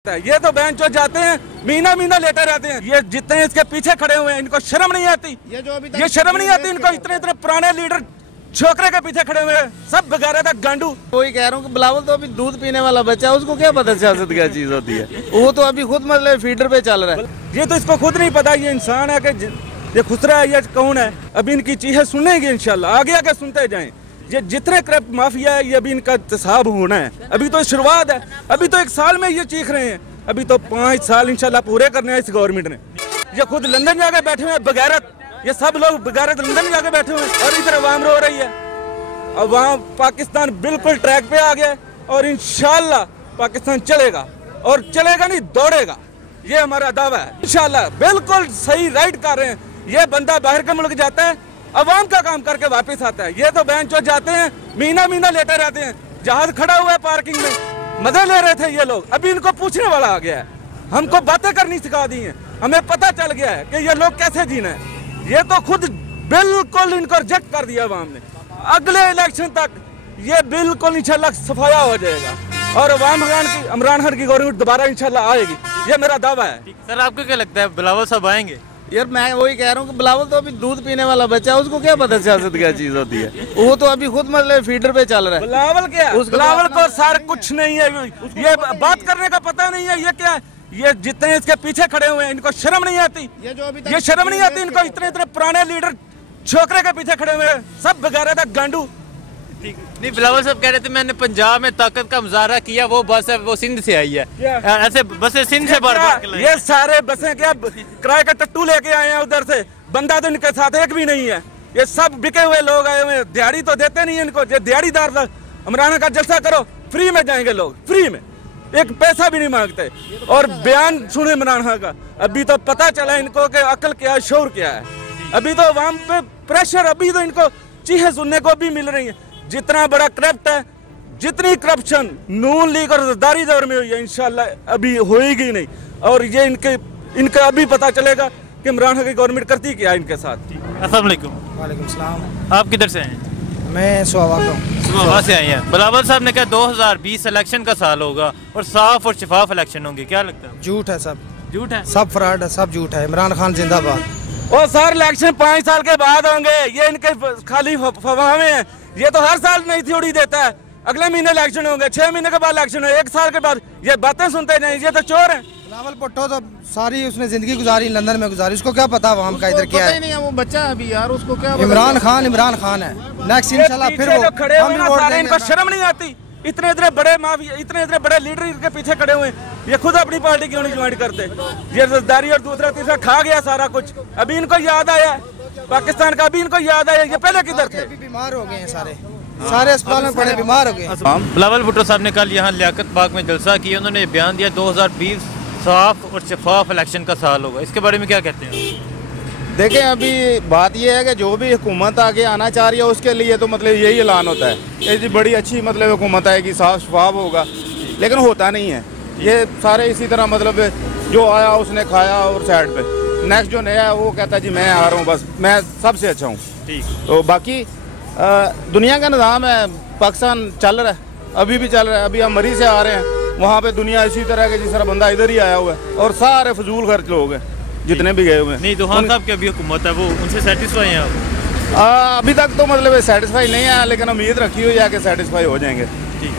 ये तो बैंक जो जाते हैं महीना महीना लेटे रहते हैं। ये जितने इसके पीछे खड़े हुए हैं इनको शर्म नहीं आती। ये शर्म नहीं आती इनको। इतने इतने पुराने लीडर छोकरे के पीछे खड़े हुए हैं, सब बगैर था गांडू। वही कह रहा हूँ कि बिलावल तो अभी दूध पीने वाला बच्चा है, उसको क्या पता सियासत क्या चीज होती है। वो तो अभी खुद मतलब फीडर पे चल रहा है। ये तो इसको खुद नहीं पता ये इंसान है कि ये खुसरा है या कौन है। अभी इनकी चीजें सुनेंगे इंशाल्लाह, आगे आगे सुनते जाएं। ये जितने करप्ट माफिया है ये अभी इनका इंतसाब होना है। अभी तो शुरुआत है, अभी तो 1 साल में ये चीख रहे हैं। अभी तो 5 साल इंशाल्लाह पूरे करने हैं इस गवर्नमेंट ने। ये खुद लंदन जाके बैठे हुए हैं बगैरत, ये सब लोग बगैरत लंदन जाके बैठे हुए हैं और इधर अवाम रो रही है। अब वहाँ पाकिस्तान बिल्कुल ट्रैक पे आ गया और इंशाल्लाह पाकिस्तान चलेगा और चलेगा नहीं दौड़ेगा, ये हमारा दावा है। इंशाल्लाह बिल्कुल सही राइट कर रहे हैं। ये बंदा बाहर के मुल्क जाता है, अवाम का काम करके वापस आता है। ये तो बैंक जो जाते हैं महीना महीना लेटे रहते हैं। जहाज खड़ा हुआ है पार्किंग में, मजे ले रहे थे ये लोग। अभी इनको पूछने वाला आ गया है, हमको बातें करनी सिखा दी हैं। हमें पता चल गया है कि ये लोग कैसे जीना है। ये तो खुद बिल्कुल इनको रिजेक्ट कर दिया अवाम ने। अगले इलेक्शन तक ये बिल्कुल इंशाल्लाह सफाया हो जाएगा और इमरान खान की गवर्नमेंट दोबारा इंशाल्लाह आएगी, ये मेरा दावा है। सर आपको क्या लगता है बिलावल साहब आएंगे? यार मैं वही कह रहा हूँ कि बिलावल तो अभी दूध पीने वाला बच्चा है, उसको क्या पता सियासत क्या चीज होती है। वो तो अभी खुद मतलब फीडर पे चल रहा है। बिलावल क्या, बिलावल को सारा कुछ नहीं है। ये बात करने का पता नहीं है। ये क्या है, ये जितने इसके पीछे खड़े हुए हैं इनको शर्म नहीं आती। ये शर्म नहीं आती इनको। इतने इतने पुराने लीडर छोकरे के पीछे खड़े हुए हैं, सब बगैर था गांडू। नहीं, बिलावल साहब कह रहे थे मैंने पंजाब में ताकत का मुजाहरा किया, वो बस है वो सिंध से आई है। ऐसे बसें सिंध से बार ये सारे बसें क्या किराए का टट्टू लेके आए हैं उधर से। बंदा तो इनके साथ एक भी नहीं है। ये सब बिके हुए लोग आए हुए हैं। दिहाड़ी तो देते नहीं है इनको। ये दिहाड़ीदार इमरान का जलसा करो, फ्री में जाएंगे लोग, फ्री में, एक पैसा भी नहीं मांगते। और बयान सुने इमरान खान का, अभी तो पता चला इनको कि अकल क्या है, शौर क्या है। अभी तो अवाम पे प्रेशर, अभी तो इनको चीजें सुनने को भी मिल रही है। जितना बड़ा करप्ट है, जितनी करप्शन नून लीग और जरदारी दौर में हुई है इंशाल्लाह अभी होएगी नहीं। और ये इनका अभी पता चलेगा कि इमरान खान की गवर्नमेंट करती क्या है इनके साथ। अस्सलाम वालेकुम। वालेकुम सलाम। आप किधर से हैं? मैं सुबह से आए हैं। बिलावल साहब ने कहा 2020 इलेक्शन का साल होगा और साफ और शफाफ इलेक्शन होंगे, क्या लगता है? झूठ है, सब झूठ है, सब फ्रॉड है, सब झूठ है। इमरान खान जिंदाबाद। और सर इलेक्शन 5 साल के बाद होंगे, ये इनके खाली फवाहे हैं। ये तो हर साल नई थ्योरी देता है। अगले महीने इलेक्शन होंगे, 6 महीने के बाद इलेक्शन है, 1 साल के बाद। ये बातें सुनते नहीं, ये तो चोर हैं। बिलावल भुट्टो तो सारी उसने जिंदगी गुजारी लंदन में गुजारी, उसको क्या पता वहाँ का इधर क्या है। नहीं है, वो बच्चा है अभी यार, उसको क्या। इमरान खान है नेक्स्ट इंशाल्लाह। फिर वो खड़े हुए हैं सारे, इनको शर्म नहीं आती। इतने इतने बड़े माफिया, इतने इतने बड़े लीडर इनके पीछे खड़े हुए हैं। ये खुद अपनी पार्टी क्यों नहीं ज्वाइन करते। ये जरदारी और दूसरा तीसरा खा गया सारा कुछ। अभी इनको याद आया पाकिस्तान का, अभी इनको याद आया ये पहले किधर थे। बीमार हो गए हैं सारे अस्पताल में पड़े बीमार हो गए। बिलावल भुट्टो साहब ने कल यहाँ लियाकत बाग में जलसा किया। उन्होंने बयान दिया 2020 साफ और शफाफ इलेक्शन का साल होगा। इसके बारे में क्या कहते हैं? देखें अभी बात यह है कि जो भी हुकूमत आगे आना चाह रही है उसके लिए तो मतलब यही ऐलान होता है कि जी बड़ी अच्छी मतलब हुकूमत आएगी, साफ शफाफ होगा, लेकिन होता नहीं है। ये सारे इसी तरह मतलब जो आया उसने खाया और साइड पे। नेक्स्ट जो नया है वो कहता है जी मैं आ रहा हूँ, बस मैं सबसे अच्छा हूँ। ठीक, तो बाकी दुनिया का निज़ाम है, पाकिस्तान चल रहा है, अभी भी चल रहा है। अभी हम मरी से आ रहे हैं, वहाँ पे दुनिया इसी तरह के जिस तरह बंदा इधर ही आया हुआ है और सारे फजूल खर्च लोग हैं जितने भी गए हुए हैं। नहीं तो खान साहब की अभी हुकूमत है, वो उनसे सेटिस्फाई हैं आप? अभी तक तो मतलब सेटिस्फाई नहीं है, लेकिन उम्मीद रखी हुई है कि सेटिस्फाई हो जाएंगे।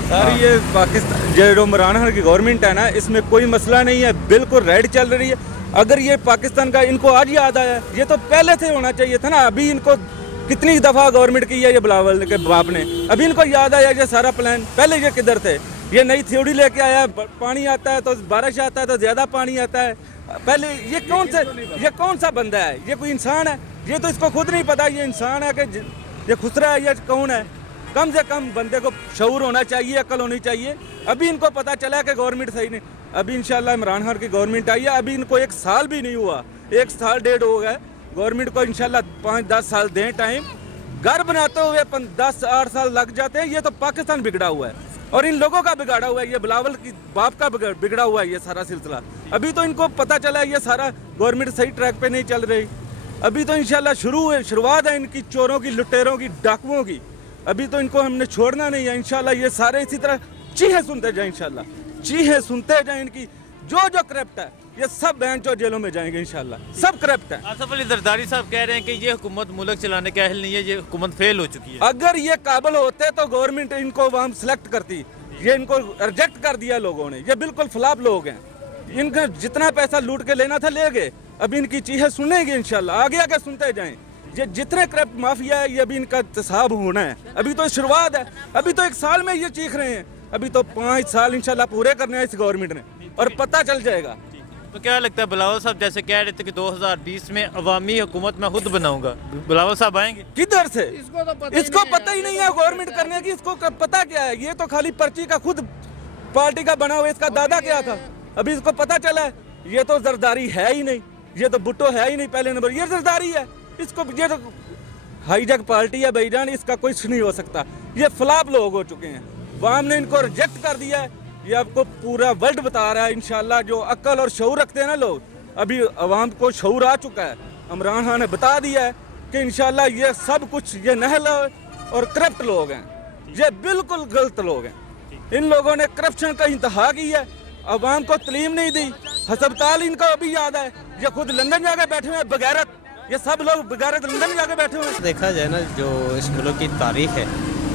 सर ये पाकिस्तान जो इमरान खान की गवर्नमेंट है ना, इसमें कोई मसला नहीं है, बिल्कुल राइट चल रही है। अगर ये पाकिस्तान का इनको आज याद आया, ये तो पहले से होना चाहिए था ना। अभी इनको कितनी दफा गवर्नमेंट की है ये बिलावल के बाप ने, अभी इनको याद आया ये सारा प्लान। पहले ये किधर थे। ये नई थ्योरी लेके आया, पानी आता है तो बारिश आता है तो ज्यादा पानी आता है। पहले ये कौन सा बंदा है, ये कोई इंसान है? ये तो इसको खुद नहीं पता ये इंसान है कि ये खुसरा है या कौन है। कम से कम बंदे को शऊर होना चाहिए, अकल होनी चाहिए। अभी इनको पता चला कि गवर्नमेंट सही नहीं। अभी इंशाल्लाह इमरान खान की गवर्नमेंट आई है, अभी इनको 1 साल भी नहीं हुआ, 1 साल 1.5 हो गया गवर्नमेंट को। इंशाल्लाह 5-10 साल दें टाइम। घर बनाते हुए 10-8 साल लग जाते हैं। ये तो पाकिस्तान बिगड़ा हुआ है और इन लोगों का बिगाड़ा हुआ है। ये बिलावल की बाप का बिगड़ा हुआ है ये सारा सिलसिला। अभी तो इनको पता चला है ये सारा गवर्नमेंट सही ट्रैक पे नहीं चल रही। अभी तो इंशाल्लाह शुरुआत है इनकी चोरों की, लुटेरों की, डाकुओं की। अभी तो इनको हमने छोड़ना नहीं है। इंशाल्लाह ये सारे इसी तरह चीखें सुनते जाए, इंशाल्लाह चीखें सुनते जाए इनकी, जो जो करप्ट है ये सब बैंक जो जेलों में जाएंगे इंशाल्लाह, सब करप्ट है। आसफ अली जरदारी साहब कह रहे हैं कि ये हुकूमत मुल्क चलाने के अहल नहीं है, ये हुकूमत फेल हो चुकी है। अगर ये काबिल होते तो गवर्नमेंट इनको वहाँ सेलेक्ट करती, ये इनको रिजेक्ट कर दिया लोगों ने, ये बिल्कुल फ्लॉप लोग हैं। इनका जितना पैसा लूट के लेना था ले गए, अब इनकी चीजें सुनेंगे इंशाल्लाह, आगे आगे सुनते जाएं। ये जितने करप्ट माफिया है ये अभी इनका इंतसाब होना है, अभी तो शुरुआत है, अभी तो 1 साल में ये चीख रहे हैं, अभी तो 5 साल इंशाल्लाह पूरे करने हैं इस गवर्नमेंट ने और पता चल जाएगा। तो क्या लगता है बिलावल साहब जैसे कह रहे थे कि 2020 में अवामी हुकूमत मैं खुद बनाऊंगा, बिलावल साहब आएंगे? किधर से? इसको पता ही नहीं है गवर्नमेंट करने की, इसको पता क्या है? ये तो खाली पर्ची का खुद पार्टी का बना हुआ, इसका दादा क्या था अभी इसको पता चला है। ये तो जरदारी है ही नहीं, ये तो भुट्टो है ही नहीं पहले नंबर, ये जरदारी है। इसको ये तो हाईजैक पार्टी है भाईजान, इसका कुछ नहीं हो सकता। ये फ्लॉप लोग हो चुके हैं, वाम ने इनको रिजेक्ट कर दिया है। ये आपको पूरा वर्ल्ड बता रहा है इंशाल्लाह, जो अक्ल और शऊर रखते हैं ना लोग, अभी अवाम को शऊर आ चुका है। इमरान खान ने बता दिया है कि इंशाल्लाह ये सब कुछ ये नहल और करप्ट लोग हैं, ये बिल्कुल गलत लोग हैं। इन लोगों ने करप्शन का इंतहा की है, अवाम को तलीम नहीं दी। हस्पताल इनको अभी याद है, ये खुद लंदन जाके बैठे हुए बगैरत, ये सब लोग बगैरत लंदन जाके बैठे हुए हैं। देखा जाए ना, जो इस मुल्क की तारीख है,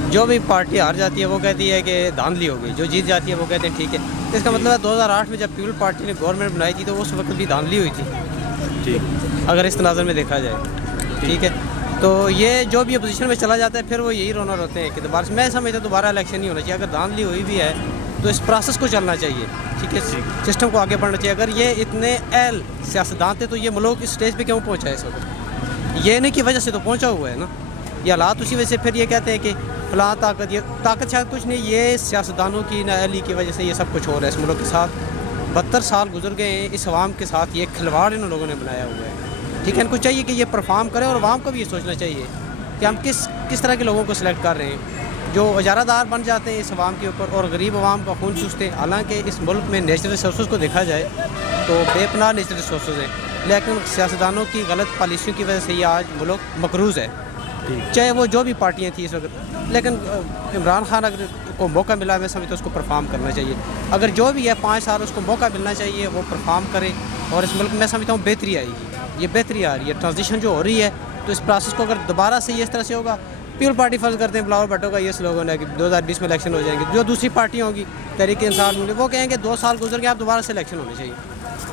जो भी पार्टी हार जाती है वो कहती है कि धांधली हो गई, जो जीत जाती है वो कहते हैं ठीक है। इसका मतलब है 2008 में जब पीपल पार्टी ने गवर्नमेंट बनाई थी तो उस वक्त भी धांधली हुई थी, ठीक, अगर इस तनाज़ुर में देखा जाए, ठीक है। तो ये जो भी अपोजिशन में चला जाता है फिर वो यही रोना रोते हैं कि दोबारा, मैं समझता हूँ दोबारा इलेक्शन नहीं होना चाहिए। अगर धांधली हुई भी है तो इस प्रोसेस को चलना चाहिए, ठीक है, सिस्टम को आगे बढ़ना चाहिए। अगर ये इतने एल सियासतदान थे तो ये मुल्क इस स्टेज पे क्यों पहुंचा है इस वक्त? ये नहीं की वजह से तो पहुंचा हुआ है ना, ये हालात उसी वजह से। फिर ये कहते हैं कि फलां ताकत, ये ताकत शायद कुछ नहीं, ये सियासतदानों की नाअहली की वजह से ये सब कुछ हो रहा है इस मुल्क के साथ। 72 साल गुजर गए हैं, इस अवाम के साथ ये खिलवाड़ इन लोगों ने बनाया हुआ है, ठीक है। इनको चाहिए कि ये परफॉर्म करें और अवाम को भी ये सोचना चाहिए कि हम किस तरह के लोगों को सिलेक्ट कर रहे हैं जो इजारादार बन जाते हैं इस अवाम के ऊपर और गरीब अवाम का खून चूसते हैं। हालांकि इस मुल्क में नेचुरल रिसोर्स को देखा जाए तो बेपनाह नेचुरल रिसोर्स हैं, लेकिन सियासतदानों की गलत पॉलिसियों की वजह से ये आज मुल्क मकरूज़ है, चाहे वो जो भी पार्टियाँ थी इस वक्त। लेकिन इमरान खान अगर को मौका मिला, मैं समझता हूँ उसको परफॉर्म करना चाहिए। अगर जो भी है 5 साल उसको मौका मिलना चाहिए, वो परफॉर्म करे और इस मुल्क में मैं समझता हूँ बेहतरी आएगी। ये बेहतरी आ रही है, ट्रांजिशन जो हो रही है, तो इस प्रोसेस को अगर दोबारा से ये इस तरह से होगा, पीपल पार्टी फर्ज करते हैं बिलावल भुट्टो का ये स्लोगन है कि 2020 में इलेक्शन हो जाएंगे। जो दूसरी पार्टियाँ होंगी, तहरीक इंसाफ होंगे, वो कहेंगे 2 साल गुजर गए, आप दोबारा से इलेक्शन होने चाहिए।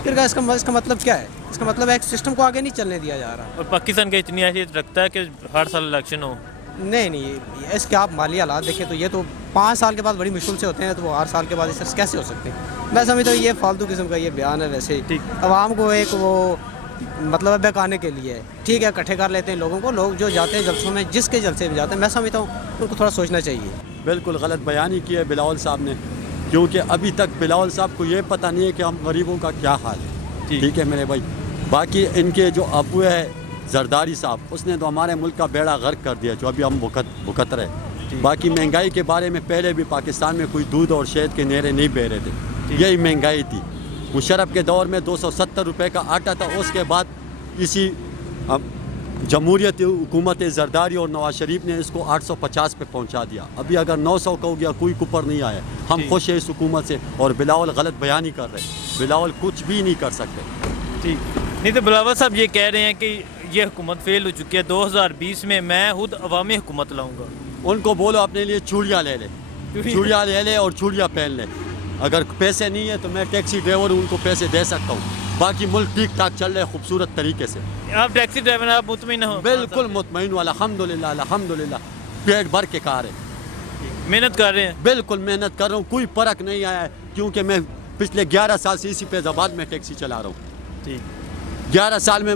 फिर इसका मतलब क्या है? इसका मतलब है सिस्टम को आगे नहीं चलने दिया जा रहा। और पाकिस्तान का इतनी हैसियत रखता है कि हर साल इलेक्शन हो? नहीं, इसके आप माली हालात देखें तो ये तो 5 साल के बाद बड़ी मुश्किल से होते हैं, तो वो हर साल के बाद इस कैसे हो सकते हैं? मैं समझता हूँ ये फालतू किस्म का ये बयान है। वैसे अवाम को एक वो मतलब बहकाने के लिए, ठीक है, इकट्ठे कर लेते हैं लोगों को, लोग जो जाते हैं जलसों में, जिसके जलसे में जाते हैं, मैं समझता हूँ उनको थोड़ा सोचना चाहिए। बिल्कुल गलत बयानी की है बिलावल साहब ने, क्योंकि अभी तक बिलावल साहब को ये पता नहीं है कि हम गरीबों का क्या हाल है, ठीक है मेरे भाई। बाकी इनके जो अबू है जरदारी साहब, उसने तो हमारे मुल्क का बेड़ा गर्क कर दिया, जो अभी हम भुगत रहे। बाकी महंगाई के बारे में पहले भी पाकिस्तान में कोई दूध और शहद के नेरे नहीं बह रहे थे, यही महंगाई थी। मुशर्रफ के दौर में 270 रुपये का आटा था, उसके बाद इसी जमहूरियत हुकूमत जरदारी और नवाज शरीफ ने इसको 850 पे पहुंचा दिया। अभी अगर 900 का हो गया, कोई कुपर नहीं आया। हम खुश हैं इस हुकूमत से। और बिलावल गलत बयानी कर रहे हैं, बिलावल कुछ भी नहीं कर सकते। ठीक नहीं तो बिलावल साहब ये कह रहे हैं कि ये हुकूमत फेल हो चुकी है, 2020 में मैं खुद अवामी हुकूमत लाऊंगा। उनको बोलो अपने लिए चूड़ियाँ ले ले, चूड़ियाँ ले ले और चूड़ियाँ पहन ले। अगर पैसे नहीं है तो मैं टैक्सी ड्राइवर हूँ, उनको पैसे दे सकता हूँ। बाकी मुल्क ठीक ठाक चल रहा है खूबसूरत तरीके से। आप टैक्सी ड्राइवर, आप मुतमईन हो? बिल्कुल मुतमईन वाला, अल्हम्दुलिल्लाह अल्हम्दुलिल्लाह, पेट भर के खा रहे, मेहनत कर रहे हैं। बिल्कुल मेहनत कर रहा हूँ, कोई फर्क नहीं आया है, क्योंकि मैं पिछले 11 साल से इसी फैज़ाबाद में टैक्सी चला रहा हूँ। ठीक, 11 साल में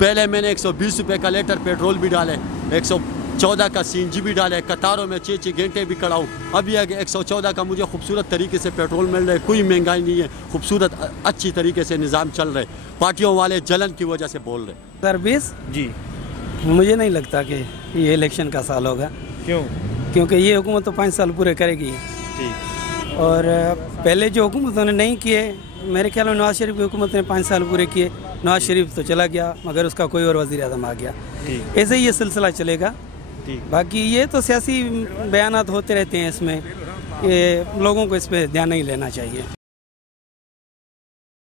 पहले मैंने 120 रुपये का लीटर पेट्रोल भी डाले, 114 का CNG भी डाले, कतारों में 6 घंटे भी खड़ा हूँ। अभी 114 का मुझे खूबसूरत तरीके से पेट्रोल मिल रहा है, कोई महंगाई नहीं है, खूबसूरत अच्छी तरीके से निज़ाम चल रहे। पार्टियों वाले जलन की वजह से बोल रहे। 2020 जी, मुझे नहीं लगता कि ये इलेक्शन का साल होगा। क्यों? क्योंकि ये हुकूमत तो 5 साल पूरे करेगी। ठीक, और पहले जो हुकूमतों ने नहीं किए, मेरे ख्याल में नवाज शरीफ की हुकूमत ने 5 साल पूरे किए। नवाज शरीफ तो चला गया, मगर उसका कोई और वज़ीर आज़म आ गया। ऐसे ही ये सिलसिला चलेगा। बाकी ये तो सियासी बयानात होते रहते हैं, इसमें ये लोगों को इस पर ध्यान नहीं लेना चाहिए।